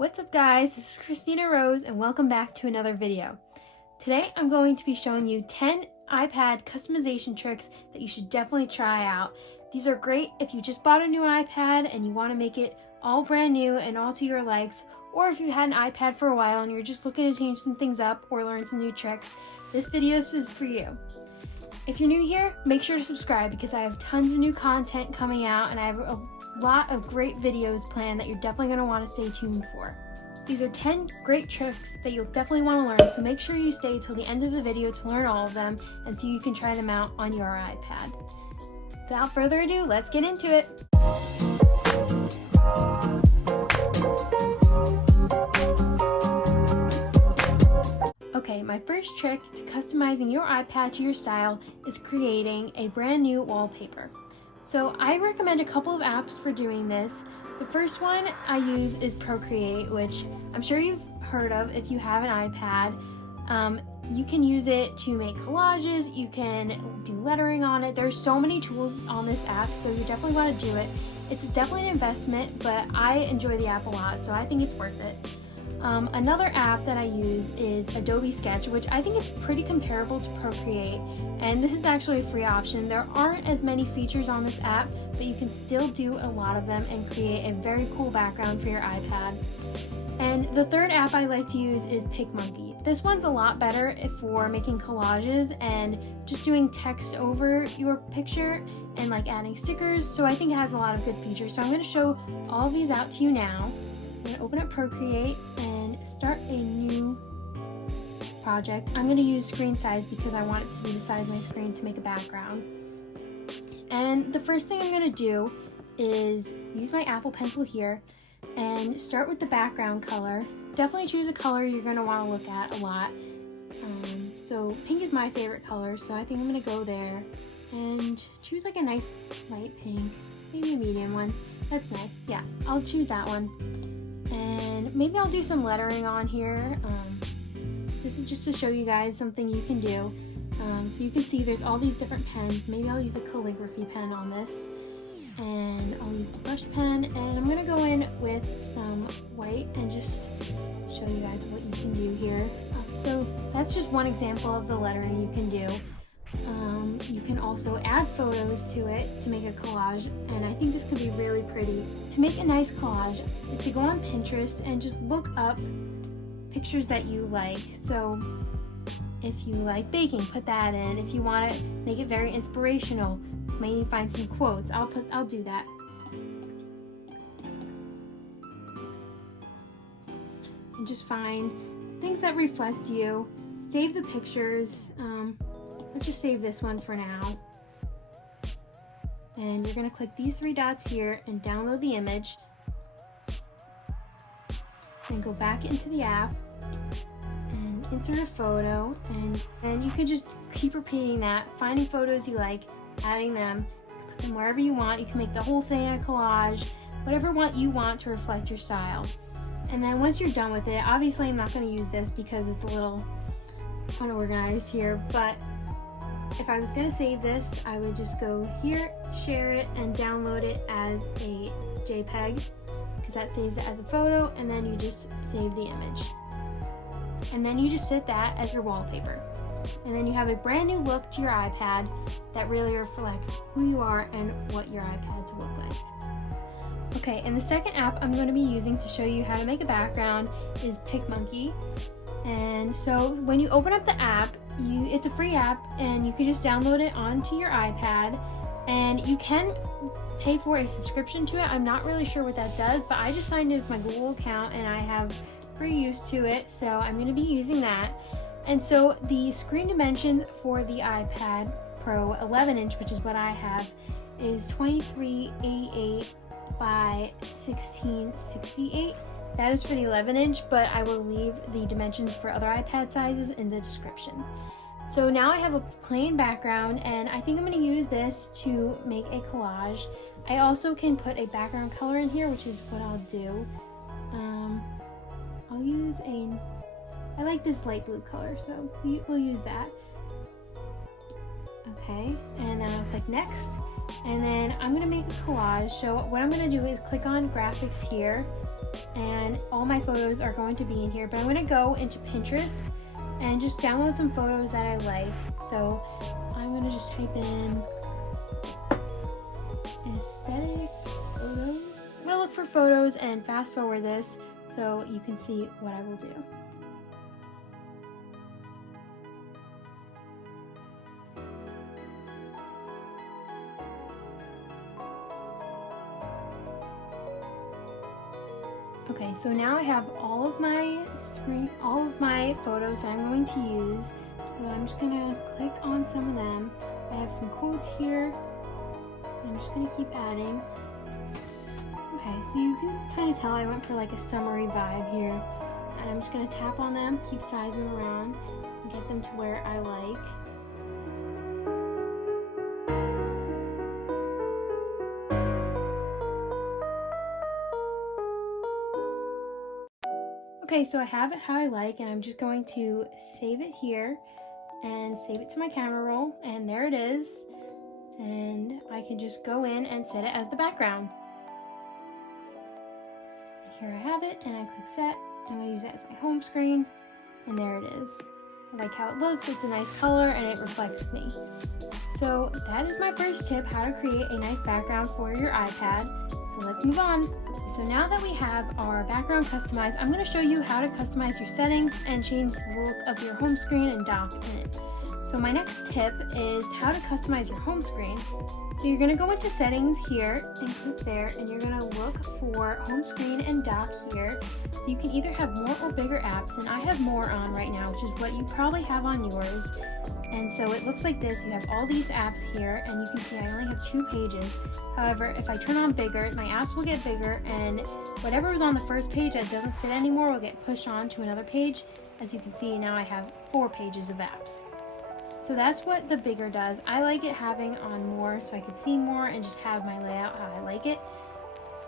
What's up guys, this is Christina Rose and welcome back to another video. Today I'm going to be showing you 10 iPad customization tricks that you should definitely try out. These are great if you just bought a new iPad and you want to make it all brand new and all to your likes, or if you've had an iPad for a while and you're just looking to change some things up or learn some new tricks, this video is for you. If you're new here, make sure to subscribe because I have tons of new content coming out and I have a lot of great videos planned that you're definitely going to want to stay tuned for. These are 10 great tricks that you'll definitely want to learn, so make sure you stay till the end of the video to learn all of them and so you can try them out on your iPad. Without further ado, let's get into it. Okay, my first trick to customizing your iPad to your style is creating a brand new wallpaper. So I recommend a couple of apps for doing this. The first one I use is Procreate, which I'm sure you've heard of if you have an iPad. You can use it to make collages, you can do lettering on it. There's so many tools on this app, so you definitely want to do it. It's definitely an investment, but I enjoy the app a lot, so I think it's worth it. Another app that I use is Adobe Sketch, which I think is pretty comparable to Procreate, and this is actually a free option. There aren't as many features on this app, but you can still do a lot of them and create a very cool background for your iPad. And the third app I like to use is PicMonkey. This one's a lot better for making collages and just doing text over your picture and like adding stickers, so I think it has a lot of good features. So I'm going to show all of these out to you now. I'm going to open up Procreate and start a new project. I'm going to use screen size because I want it to be the size of my screen to make a background. And the first thing I'm going to do is use my Apple Pencil here and start with the background color. Definitely choose a color you're going to want to look at a lot. So pink is my favorite color, so I think I'm going to go there and choose like a nice light pink, maybe a medium one. That's nice. Yeah, I'll choose that one. And maybe I'll do some lettering on here. This is just to show you guys something you can do. So you can see there's all these different pens. Maybe I'll use a calligraphy pen on this. And I'll use the brush pen. And I'm going to go in with some white and just show you guys what you can do here. So that's just one example of the lettering you can do. You can also add photos to it to make a collage, and I think this could be really pretty. To make a nice collage is to go on Pinterest and just look up pictures that you like. So if you like baking, put that in. If you want to make it very inspirational, maybe find some quotes. I'll do that. And just find things that reflect you. Save the pictures. Let's just save this one for now. And you're going to click these three dots here and download the image. Then go back into the app and insert a photo. And you can just keep repeating that, finding photos you like, adding them, put them wherever you want. You can make the whole thing a collage, whatever you want to reflect your style. And then once you're done with it, obviously I'm not going to use this because it's a little unorganized here, but if I was going to save this, I would just go here, share it, and download it as a JPEG, because that saves it as a photo, and then you just save the image. And then you just set that as your wallpaper. And then you have a brand new look to your iPad that really reflects who you are and what your iPad to look like. Okay, and the second app I'm going to be using to show you how to make a background is PicMonkey. And so when you open up the app, it's a free app and you can just download it onto your iPad, and you can pay for a subscription to it. I'm not really sure what that does, but I just signed in with my Google account and I have free use to it, so I'm going to be using that. And so the screen dimensions for the iPad Pro 11-inch, which is what I have, is 2388 by 1668. That is for the 11-inch, but I will leave the dimensions for other iPad sizes in the description. So now I have a plain background, and I think I'm going to use this to make a collage. I also can put a background color in here, which is what I'll do. I'll use I like this light blue color, so we'll use that. Okay, and then I'll click next. And then I'm going to make a collage. So what I'm going to do is click on graphics here and all my photos are going to be in here, but I'm going to go into Pinterest and just download some photos that I like. So I'm going to just type in aesthetic photos. So I'm going to look for photos and fast forward this so you can see what I will do. Okay, so now I have all of my photos that I'm going to use. So I'm just gonna click on some of them. I have some quotes here. I'm just gonna keep adding. Okay, so you can kind of tell I went for like a summery vibe here. And I'm just gonna tap on them, keep sizing them around, and get them to where I like. Okay, so I have it how I like, and I'm just going to save it here and save it to my camera roll, and there it is. And I can just go in and set it as the background. And here I have it, and I click set. I'm going to use that as my home screen, and there it is. I like how it looks, it's a nice color, and it reflects me. So that is my first tip, how to create a nice background for your iPad. So let's move on. So now that we have our background customized, I'm going to show you how to customize your settings and change the look of your home screen and dock in it. So my next tip is how to customize your home screen. So you're going to go into settings here and click there, and you're going to look for home screen and dock here. So you can either have more or bigger apps, and I have more on right now, which is what you probably have on yours. And so it looks like this. You have all these apps here, and you can see I only have 2 pages. However, if I turn on bigger, my apps will get bigger, and whatever was on the first page that doesn't fit anymore will get pushed on to another page. As you can see, now I have 4 pages of apps. So that's what the bigger does. I like it having on more so I can see more and just have my layout how I like it.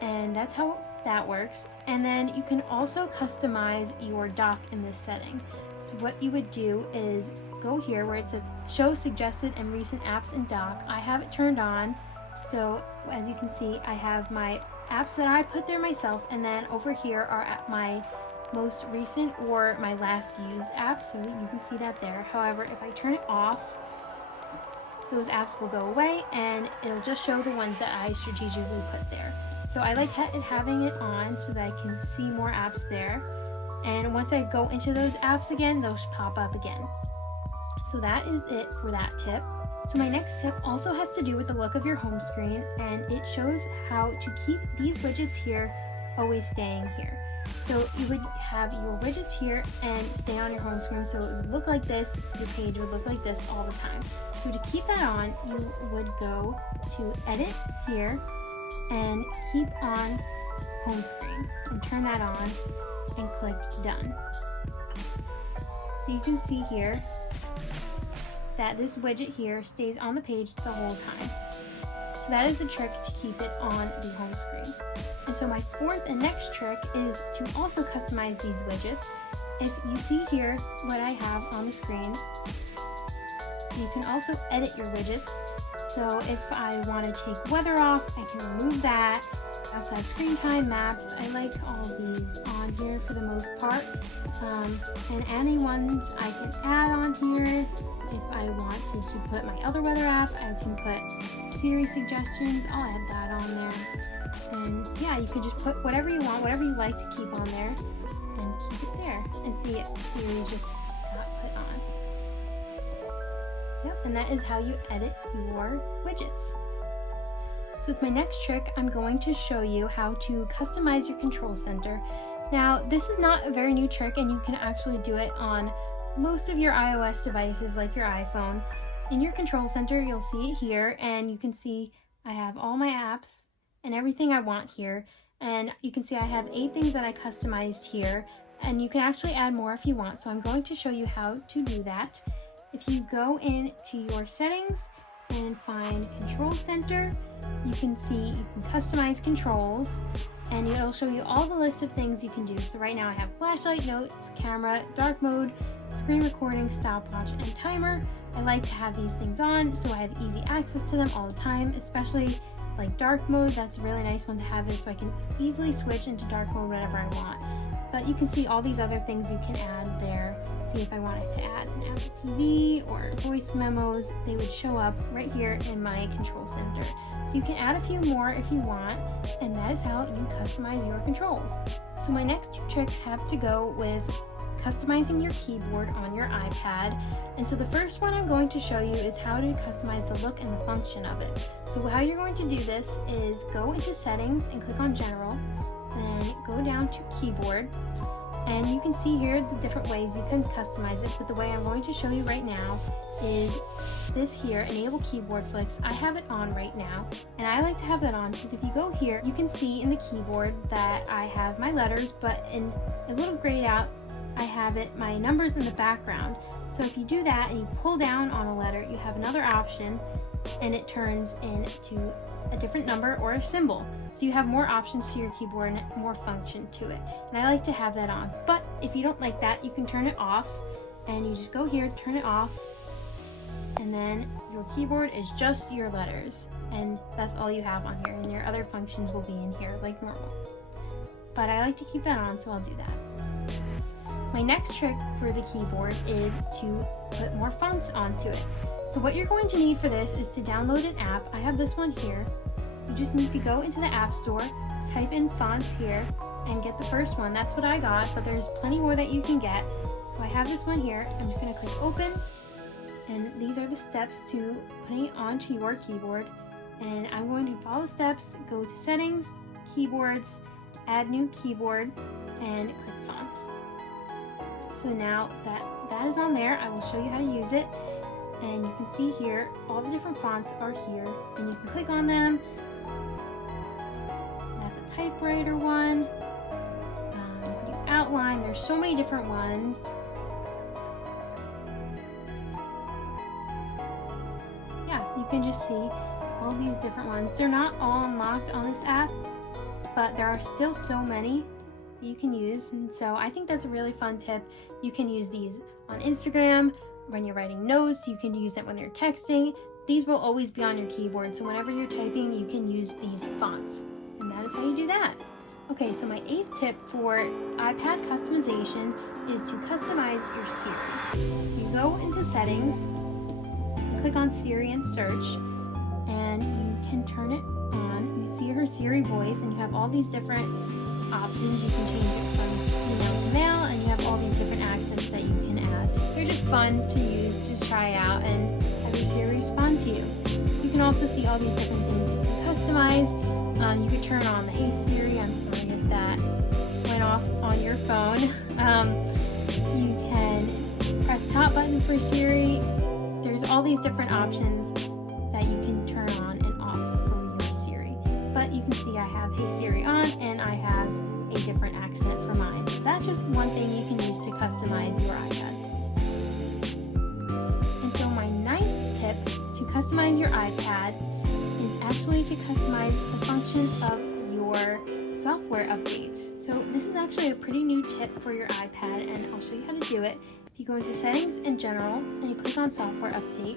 And that's how that works. And then you can also customize your dock in this setting. So what you would do is go here where it says show suggested and recent apps in dock. I have it turned on. So as you can see, I have my apps that I put there myself, and then over here are my most recent or my last used apps, so you can see that there. However, if I turn it off, those apps will go away and it'll just show the ones that I strategically put there. So I like having it on so that I can see more apps there, and once I go into those apps again, they'll pop up again. So that is it for that tip. So my next tip also has to do with the look of your home screen, and it shows how to keep these widgets here always staying here. So you would have your widgets here and stay on your home screen, so it would look like this, your page would look like this all the time. So to keep that on, you would go to edit here and keep on home screen and turn that on and click done. So you can see here that this widget here stays on the page the whole time. So that is the trick to keep it on the home screen. And so my fourth and next trick is to also customize these widgets. If you see here what I have on the screen, you can also edit your widgets. So if I want to take weather off, I can remove that. Outside screen time, maps, I like all these on here for the most part. And any ones I can add on here. If I wanted to put my other weather app, I can put Siri suggestions, I'll add that on there. And yeah, you can just put whatever you want, whatever you like to keep on there, and keep it there. And see it, Siri just got put on. Yep, and that is how you edit your widgets. So with my next trick, I'm going to show you how to customize your control center. Now, this is not a very new trick, and you can actually do it on most of your iOS devices like your iPhone. In your control center, you'll see it here, and you can see I have all my apps and everything I want here. And you can see I have 8 things that I customized here, and you can actually add more if you want. So I'm going to show you how to do that. If you go into your settings and find control center, you can see you can customize controls, and it'll show you all the list of things you can do. So right now I have flashlight, notes, camera, dark mode, screen recording, stopwatch, and timer. I like to have these things on so I have easy access to them all the time, especially like dark mode, that's a really nice one to have there so I can easily switch into dark mode whenever I want. But you can see all these other things you can add there. See, if I wanted to add an Apple TV or voice memos, they would show up right here in my control center. So you can add a few more if you want, and that is how you customize your controls. So my next 2 tricks have to go with customizing your keyboard on your iPad. And so the first one I'm going to show you is how to customize the look and the function of it. So how you're going to do this is go into settings and click on general, then go down to keyboard, and you can see here the different ways you can customize it, but the way I'm going to show you right now is this here, enable keyboard flicks. I have it on right now, and I like to have that on because if you go here, you can see in the keyboard that I have my letters, but in a little grayed out, I have my numbers in the background. So if you do that and you pull down on a letter, you have another option and it turns into a different number or a symbol. So you have more options to your keyboard and more function to it. And I like to have that on. But if you don't like that, you can turn it off, and you just go here, turn it off, and then your keyboard is just your letters. And that's all you have on here, and your other functions will be in here like normal. But I like to keep that on, so I'll do that. My next trick for the keyboard is to put more fonts onto it. So what you're going to need for this is to download an app. I have this one here. You just need to go into the App Store, type in fonts here, and get the first one. That's what I got, but there's plenty more that you can get. So I have this one here. I'm just going to click open, and these are the steps to putting it onto your keyboard. And I'm going to follow the steps, go to settings, keyboards, add new keyboard, and click fonts. So now that is on there, I will show you how to use it. And you can see here, all the different fonts are here, and you can click on them. That's a typewriter one. You outline, there's so many different ones. Yeah, you can just see all these different ones. They're not all unlocked on this app, but there are still so many you can use, and so I think that's a really fun tip. You can use these on Instagram when you're writing notes. You can use them when you're texting. These will always be on your keyboard, so whenever you're typing, you can use these fonts, and that is how you do that. Okay, so my 8th tip for iPad customization is to customize your Siri. So you go into settings, click on Siri and search, and you can turn it on. You see her Siri voice, and you have all these different options. You can change it from to male, and you have all these different accents that you can add. They're just fun to use, just try out and have your Siri respond to you. You can also see all these different things you can customize. You can turn on the Hey Siri. I'm sorry if that went off on your phone. You can press top button for Siri. There's all these different options that you can turn on and off for your Siri. But you can see I have Hey Siri on, and I have a different accent for mine. So that's just one thing you can use to customize your iPad. And so my 9th tip to customize your iPad is actually to customize the function of your software updates. So this is actually a pretty new tip for your iPad, and I'll show you how to do it. If you go into settings and general, and you click on software update,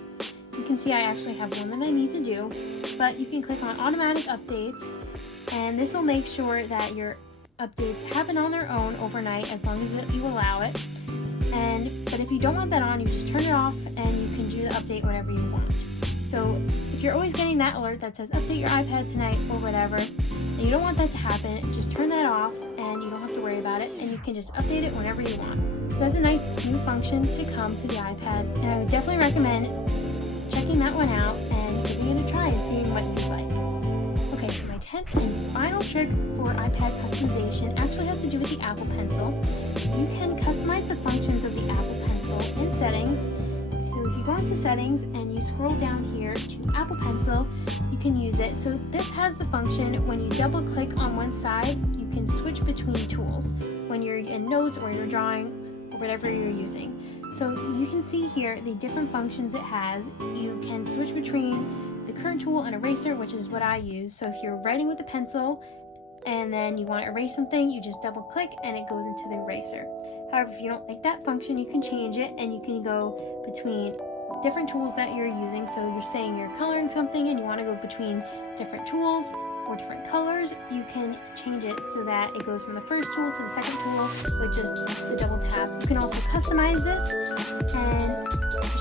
you can see I actually have one that I need to do, but you can click on automatic updates, and this will make sure that your updates happen on their own overnight as long as you allow it. But if you don't want that on, you just turn it off, and you can do the update whenever you want. So if you're always getting that alert that says update your iPad tonight or whatever, and you don't want that to happen, just turn that off, and you don't have to worry about it, and you can just update it whenever you want. So that's a nice new function to come to the iPad, and I would definitely recommend checking that one out and giving it a try and seeing what you like. Okay, so my 10th and final trick for iPad customization actually has to do with the Apple Pencil. You can customize the functions of the Apple Pencil in settings. So if you go into settings and you scroll down here to Apple Pencil, you can use it. So this has the function when you double click on one side, you can switch between tools when you're in notes or you're drawing or whatever you're using. So you can see here the different functions it has. You can switch between the current tool and eraser, which is what I use. So if you're writing with a pencil and then you want to erase something, you just double click and it goes into the eraser. However, if you don't like that function, you can change it, and you can go between different tools that you're using. So you're saying you're coloring something and you want to go between different tools or different colors, you can change it so that it goes from the first tool to the second tool with just the double tap. You can also customize this and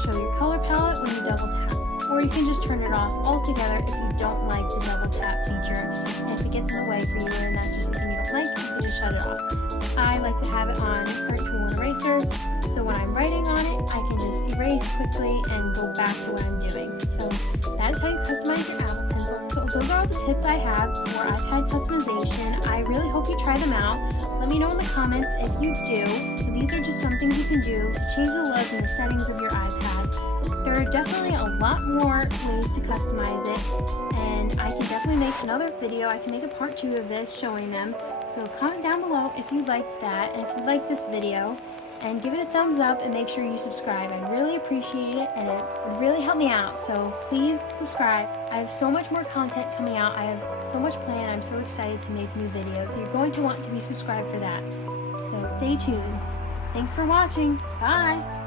show your color palette when you double tap. Or you can just turn it off altogether if you don't like the double tap feature. And if it gets in the way for you and that's just something you don't like, you can just shut it off. I like to have it on current tool and eraser, so when I'm writing on it, I can just erase quickly and go back to what I'm doing. So that is how you customize your Apple Pencil. So those are all the tips I have for iPad customization. I really hope you try them out. Let me know in the comments if you do. So these are just some things you can do to change the look and the settings of your iPad. There are definitely a lot more ways to customize it, and I can definitely make another video. I can make a part 2 of this showing them. So comment down below if you liked that and if you liked this video, and give it a thumbs up and make sure you subscribe. I'd really appreciate it and it would really help me out, so please subscribe. I have so much more content coming out. I have so much planned. I'm so excited to make new videos. You're going to want to be subscribed for that, so stay tuned. Thanks for watching. Bye!